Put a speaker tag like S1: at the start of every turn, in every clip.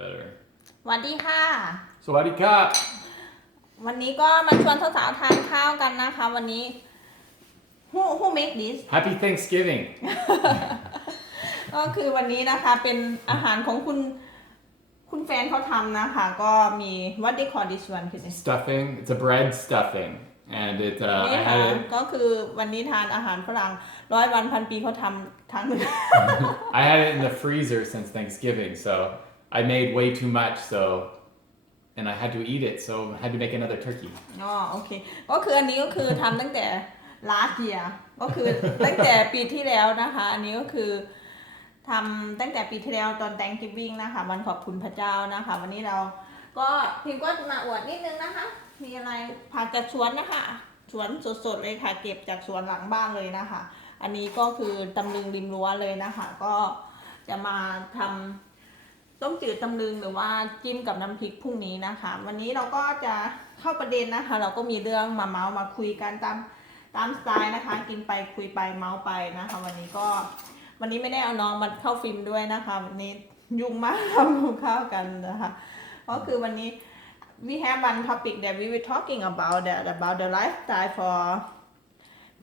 S1: better.
S2: สวัสดีค่ะ
S1: Sawadee Ka!
S2: วันนี้ก็มาชวนสาวๆทานข้าวกันนะคะ วันนี้ who who make this
S1: Happy Thanksgiving!
S2: ก็คือวันนี้นะคะเป็นอาหารของคุณคุณแฟนเขาทำนะคะ ก็มี what they call this one คือ
S1: Stuffing. It's a bread stuffing. And it, uh,
S2: นี่
S1: I
S2: ค่ะ
S1: had it,
S2: ก็คือวันนี้ทานอาหารฝรั่งร้อยวันพันปีเขาทำทั้ง
S1: I had it in the freezer since Thanksgiving, so I made way too much, so, and I had to eat it, so I had to make another turkey.
S2: อ๋อโอเค ก็คืออันนี้ก็คือทำตั้งแต่ last year ก็คือตั้งแต่ปีที่แล้วนะคะ อันนี้ก็คือทำตั้งแต่ปีที่แล้วตอน Thanksgiving นะคะวันขอบคุณพระเจ้านะคะ วันนี้เราก็พิมพ์ก็มาอวดนิดนึงนะคะ มีอะไรผักจากสวนนะคะสวนสดๆเลยค่ะ เก็บจากสวนหลังบ้านเลยนะคะ อันนี้ก็คือตำลึงริมรั้วเลยนะคะ ก็จะมาทำ ต้มจืดตำลึงหรือว่าจิ้มกับน้ำพริกพรุ่งนี้นะคะ วันนี้เราก็จะเข้าประเด็นนะคะ เราก็มีเรื่องมาเมาส์มาคุยกันตามตามสไตล์นะคะ กินไปคุยไปเมาส์ไปนะคะ วันนี้ก็วันนี้ไม่ได้เอาน้องมาเข้าฟิล์มด้วยนะคะ วันนี้ยุ่งมากทำกับข้าวกันนะคะก็คือวันนี้ we have one topic that we were talking about that about the lifestyle for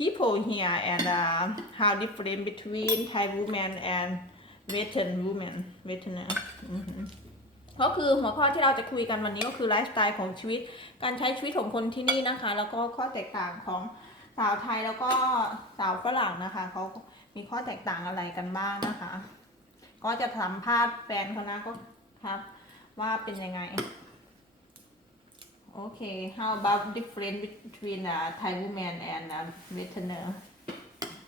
S2: people here and uh, how different between Thai women and Western women Western อือหือก็คือหัวข้อที่เราจะคุยกันวันนี้ก็คือไลฟ์สไตล์ของชีวิต การใช้ชีวิตของคนที่นี่นะคะ แล้วก็ข้อแตกต่างของสาวไทยแล้วก็สาวฝรั่งนะคะเขามีข้อแตกต่างอะไรกันบ้างนะคะ ก็จะสัมภาษณ์แฟนเขานะก็ครับว่าเป็นยังไงโอเค how about difference between uh, Thai woman and uh, Westerner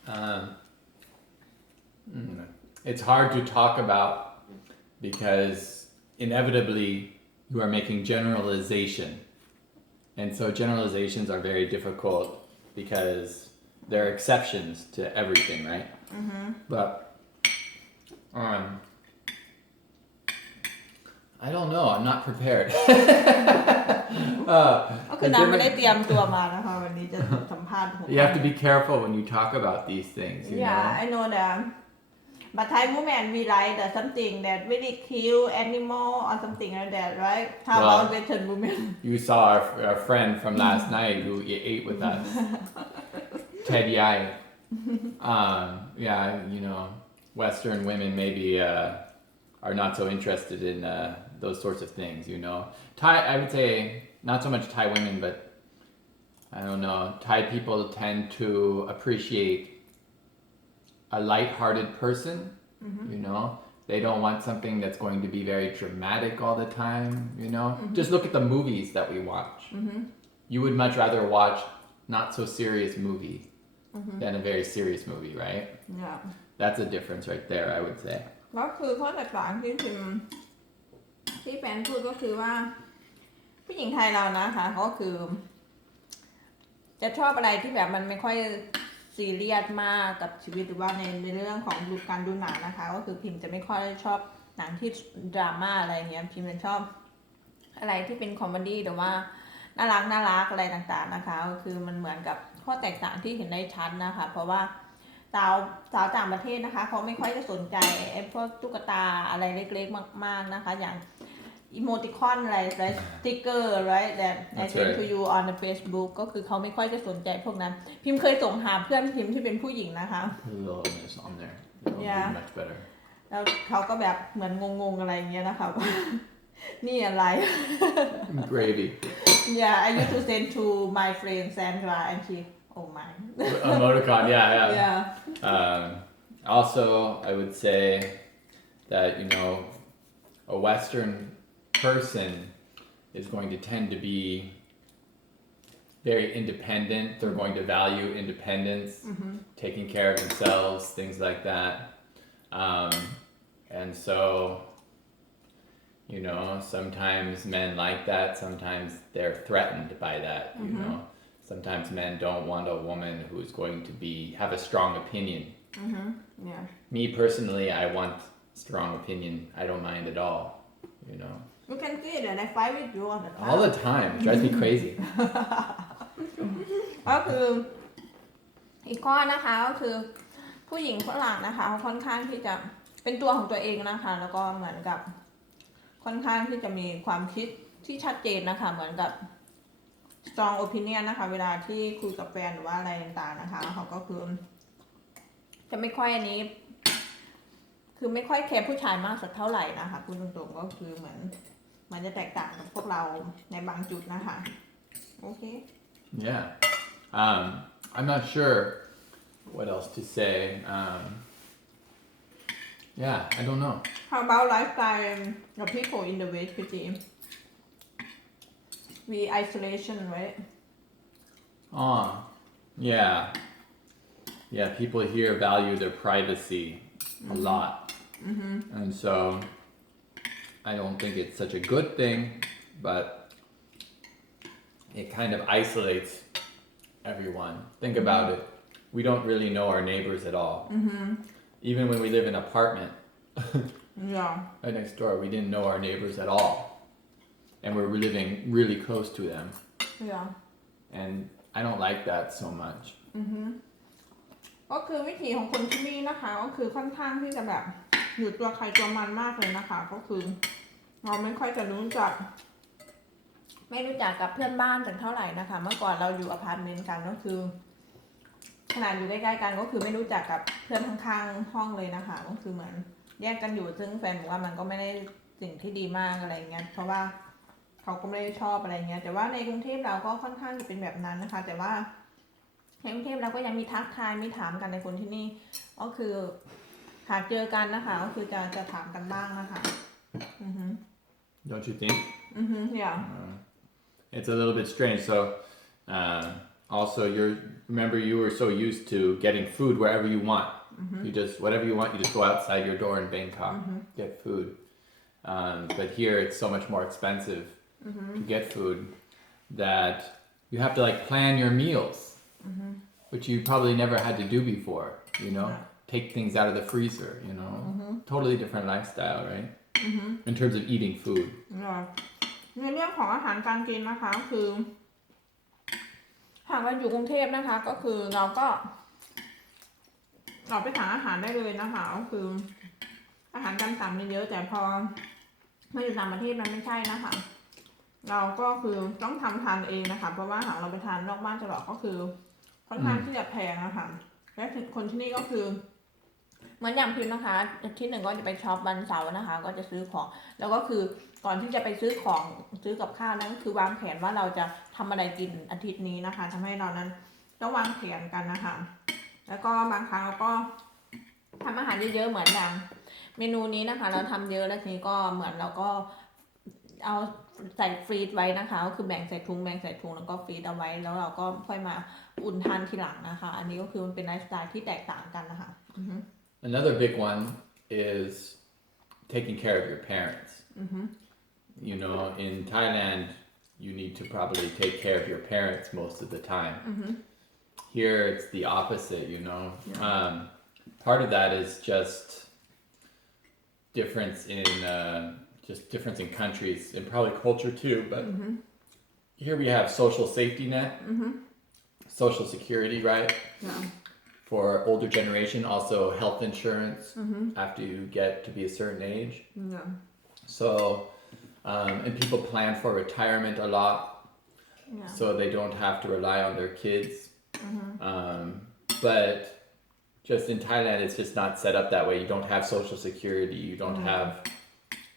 S1: Um, mm, it's hard to talk about because inevitably you are making generalization. And so generalizations are very difficult because there are exceptions to everything, right? Mm-hmm. But um, I don't know. I'm not prepared. uh,
S2: ก็คือ
S1: the
S2: นางไม่
S1: different-
S2: ได้เตรียมตัวมานะคะ วันนี้จะสัมภาษณ์ผม
S1: you have to be careful when you talk about these things. You
S2: Yeah,
S1: know?
S2: I know that. But Thai women, we like the something that really cute animal or something like that, right? How
S1: Well-
S2: about Western woman?
S1: You saw our, our friend from last night who ate with us, Teddy I. Um, yeah, you know, Western women maybe uh, are not so interested in uh, those sorts of things. You know, Thai. I would say not so much Thai women, but I don't know. Thai people tend to appreciate a light-hearted person. You know, they don't want something that's going to be very dramatic all the time. You know, just look at the movies that we watch. You would much rather watch not so serious movie than a very serious movie, right?
S2: Yeah.
S1: That's a difference right there, I would say.
S2: ก็คือข้อแตกต่างที่พิมที่แฟนพูดก็คือว่า ผู้หญิงไทยเรานะคะก็คือ จะชอบอะไรที่แบบมันไม่ค่อย ซีเรียสมากกับชีวิตหรือว่าในในเรื่องของดูการดูหนังนะคะ ก็คือพิมจะไม่ค่อยชอบหนังที่ดราม่าอะไรเงี้ยพิมจะชอบอะไรที่เป็นคอมเมดี้หรือว่าน่ารักน่ารักอะไรต่างๆนะคะ ก็คือมันเหมือนกับข้อแตกต่างที่เห็นได้ชัดนะคะ เพราะว่าสาวสาวต่างประเทศนะคะเขาไม่ค่อยจะสนใจไอ้พวกตุ๊กตาอะไรเล็กๆ มาก ๆนะคะ อย่าง อีโมติคอนอะไรไรสติกเกอร์ไรแต่ I
S1: That's
S2: sent
S1: right.
S2: to you on the Facebook ก็คือเขาไม่ค่อยจะสนใจพวกนั้น พิมพ์เคยส่งหาเพื่อนพิมพ์ที่เป็นผู้หญิงนะคะ
S1: Put a little of this on there. It'll
S2: Yeah.
S1: be much better.
S2: แล้วเขาก็แบบเหมือนงงๆอะไรอย่างเงี้ยนะคะว่านี่อะไร
S1: Gravy.
S2: Yeah, I used to send to my friend Sandra and she, oh my.
S1: Emoticon, yeah, yeah.
S2: yeah.
S1: Um, also, I would say that, you know, a Western person is going to tend to be very independent. They're going to value independence, mm-hmm. taking care of themselves, things like that. Um, and so, you know, sometimes men like that, sometimes they're threatened by that, you mm-hmm. know. Sometimes men don't want a woman who's going to be have a strong opinion. Mm-hmm.
S2: Yeah.
S1: Me personally, I want strong opinion. I don't mind at all, you know.
S2: You can see that I fight with you all the time.
S1: All the time. It drives me crazy.
S2: ก็คืออีกข้อนะคะก็คือผู้หญิงฝรั่งนะคะเขาค่อนข้างที่จะเป็นตัวของตัวเองนะคะ แล้วก็เหมือนกับค่อนข้างที่จะมีความคิดที่ชัดเจนนะคะ เหมือนกับ strong opinion นะคะ เวลาที่คุยกับแฟนหรือว่าอะไรต่างๆนะคะเขาก็คือ จะไม่ค่อยอันนี้ คือไม่ค่อยแคร์ผู้ชายมากสักเท่าไหร่นะคะพูดตรงๆก็คือเหมือน มันจะแตกต่างกับพวกเราในบางจุดนะคะ โอเค
S1: Yeah. Um, I'm not sure what else to say. Um, yeah, I don't know.
S2: How about lifestyle of people in the West, Kitty? We isolation, right?
S1: Oh, yeah. Yeah, people here value their privacy a lot. And so I don't think it's such a good thing, but it kind of isolates everyone. Think about it. We don't really know our neighbors at all. Even when we live in an apartment
S2: Yeah.
S1: right next door, we didn't know our neighbors at all. And we're living really close to them.
S2: Yeah.
S1: And I don't like that so much.
S2: ก็คือวิถีของคนที่นี่นะคะ ก็คือค่อนข้างที่จะแบบ อยู่ตัวใครตัวมันมากเลยนะคะ ก็คือเราไม่ค่อยจะรู้จัก ไม่รู้จักกับเพื่อนบ้านกันเท่าไหร่นะคะ เมื่อก่อนเราอยู่อพาร์ตเมนต์กันก็คือขนาดอยู่ใกล้ๆกันก็คือไม่รู้จักกับเพื่อนข้างๆห้องเลยนะคะ ก็คือเหมือนแยกกันอยู่ซึ่งแฟนบอกว่ามันก็ไม่ได้สิ่งที่ดีมากอะไรเงี้ยเพราะว่าเขาก็ไม่ได้ชอบอะไรเงี้ยแต่ว่าในกรุงเทพเราก็ค่อนข้างจะเป็นแบบนั้นนะคะ แต่ว่าในกรุงเทพเราก็ยังมีทักทายมีถามกันในคนที่นี่ก็คือ หากเจอกันนะคะ ก็คือจะจะถามกันบ้างนะคะ อือฮึ
S1: Don't you think?
S2: อือฮึอย่า
S1: Uh, it's a little bit strange. So, uh, also, you're remember you were so used to getting food wherever you want. You just whatever you want, you just go outside your door in Bangkok, get food. Um, but here, it's so much more expensive to get food that you have to like plan your meals, which you probably never had to do before. You know,
S2: Yeah.
S1: take things out of the freezer. You know, totally different lifestyle, right? In terms of eating food.
S2: อย่าในเรื่องของอาหารการกินนะคะก็คือ หากเราอยู่กรุงเทพนะคะ ก็คือเราก็ เราไปหาอาหารได้เลยนะคะก็คือ อาหารการสั่งมีเยอะแต่พอมาอยู่ต่างประเทศมันไม่ใช่นะคะ เราก็คือต้องทำทานเองนะคะ เพราะว่าหากเราไปทานนอกบ้านตลอดก็คือค่อนข้างที่จะแพงนะคะและคนที่นี่ก็คือ เหมือนอย่างพิมพ์นะคะอาที่หนึ่งก็จะไปช็อปวันเสาร์นะคะ ก็จะซื้อของ แล้วก็คือก่อนที่จะไปซื้อของซื้อกับข้าวนั้นก็คือวางแผนว่าเราจะทำอะไรกินอาทิตย์นี้นะคะทำให้เรานั้นต้องวางแผนกันนะคะ แล้วก็บางครั้งเราก็ทำอาหารเยอะๆเหมือนอย่างเมนูนี้นะคะ เราทำเยอะแล้วทีนี้ก็เหมือนเราก็เอาใส่ฟรีซไว้นะคะก็คือแบ่งใส่ถุงแบ่งใส่ถุงแล้วก็ฟรีซเอาไว้ แล้วเราก็ค่อยมาอุ่นทานทีหลังนะคะ อันนี้ก็คือมันเป็นไลฟ์สไตล์ที่แตกต่างกันนะคะอือ
S1: Another big one is taking care of your parents. You know, in Thailand, you need to probably take care of your parents most of the time. Here, it's the opposite, you know. Um, part of that is just difference in uh, just difference in countries and probably culture too. But here we have social safety net, social security, right?
S2: Yeah
S1: for older generation also health insurance after you get to be a certain age
S2: Yeah.
S1: so um, and people plan for retirement a lot
S2: Yeah.
S1: so they don't have to rely on their kids um, but just in thailand it's just not set up that way you don't have social security you don't have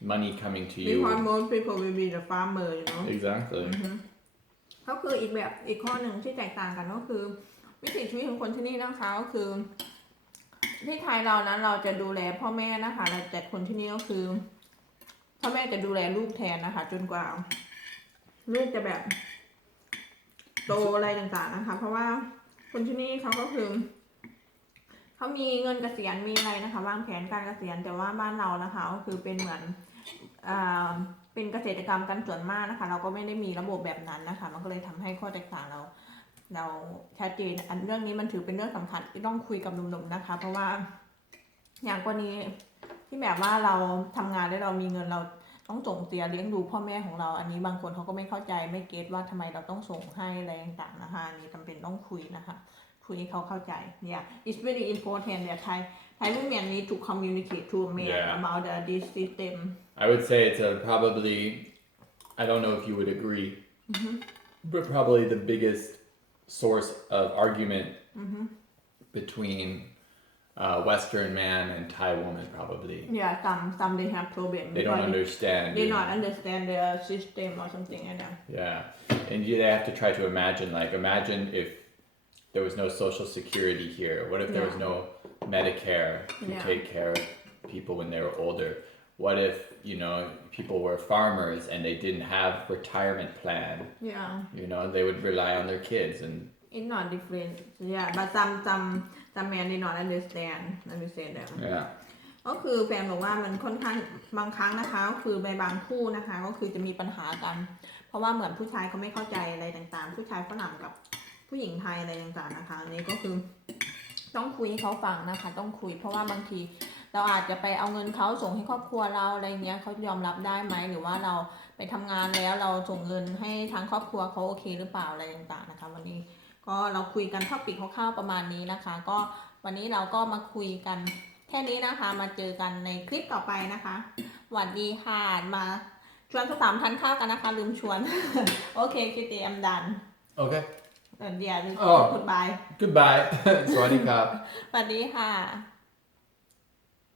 S1: money coming to you
S2: Because most people will be the farmer you know
S1: exactly
S2: ก็คืออีกแบบอีกข้อหนึ่งที่แตกต่างกันก็คือ วิถีชีวิตของคนที่นี่นะคะก็คือ ที่ไทยเรานั้นเราจะดูแลพ่อแม่นะคะแต่คนที่นี่ก็คือพ่อแม่จะดูแลลูกแทนนะคะ จนกว่า ลูกจะแบบ โตอะไรต่างๆนะคะ เพราะว่าคนที่นี่เขาก็คือเขามีเงินเกษียณมีอะไรนะคะวางแผนการเกษียณแต่ว่าบ้านเรานะคะ ก็คือเป็นเหมือนอ่าเป็นเกษตรกรรมกันส่วนมากนะคะ เราก็ไม่ได้มีระบบแบบนั้นนะคะ มันก็เลยทำให้ข้อแตกต่างเรา เราชัดเจนอันเรื่องนี้มันถือเป็นเรื่องสำคัญที่ต้องคุยกับหนุ่มๆนะคะ เพราะว่าอย่างกรณีที่แบบว่าเราทำงานแล้วเรามีเงินเราต้องส่งเสียเลี้ยงดูพ่อแม่ของเรา อันนี้บางคนเขาก็ไม่เข้าใจไม่เก็ตว่าทำไมเราต้องส่งให้อะไรต่างๆนะคะอันนี้จำเป็นต้องคุยนะคะคุยให้เขาเข้าใจเนี่ย it's very important that Thai Thai women need to communicate to men
S1: Yeah.
S2: about the, this system
S1: I would say it's a probably, I don't know if you would agree, but probably the biggest source of argument between uh, Western man and Thai woman, probably.
S2: yeah some some they have problem
S1: They don't understand.
S2: they
S1: you know.
S2: not understand the system or something like that
S1: Yeah, and you they have to try to imagine. Like, imagine if there was no social security here. What if there was no Medicare to
S2: Yeah.
S1: take care of people when they were older? What if you know people were farmers and they didn't have retirement plan?
S2: yeah
S1: You know, they would rely on their kids, and
S2: it's not different yeah but some some some man they not understand understand that
S1: yeah,
S2: ก็คือแฟนบอกว่ามันค่อนข้างบางครั้งนะคะก็คือในบางคู่นะคะ ก็คือจะมีปัญหากัน เพราะว่าเหมือนผู้ชายเขาไม่เข้าใจอะไรต่างๆ ผู้ชายฝรั่งกับผู้หญิงไทยอะไรต่างๆนะคะอันนี้ก็คือต้องคุยให้เขาฟังนะคะ ต้องคุย เพราะว่าบางที เราอาจจะไปเอาเงินเขาส่งให้ครอบครัวเราอะไรเงี้ยเขายอมรับได้ไหมหรือว่าเราไปทำงานแล้วเราส่งเงินให้ทางครอบครัวเขาโอเคหรือเปล่าอะไรต่างๆนะคะวันนี้ก็เราคุยกันท็อปิกคร่าวๆประมาณนี้นะคะ ก็วันนี้เราก็มาคุยกันแค่นี้นะคะ มาเจอกันในคลิปต่อไปนะคะหวัดดีค่ะมาชวนสามทานข้าวกันนะคะ ลืมชวน โอเคคิดดีแอมดัน
S1: okay.
S2: เดี๋ยวลืม
S1: อ๋อ
S2: พูดบาย
S1: Goodbye, Swadee Cup.
S2: สวัสดีค่ะ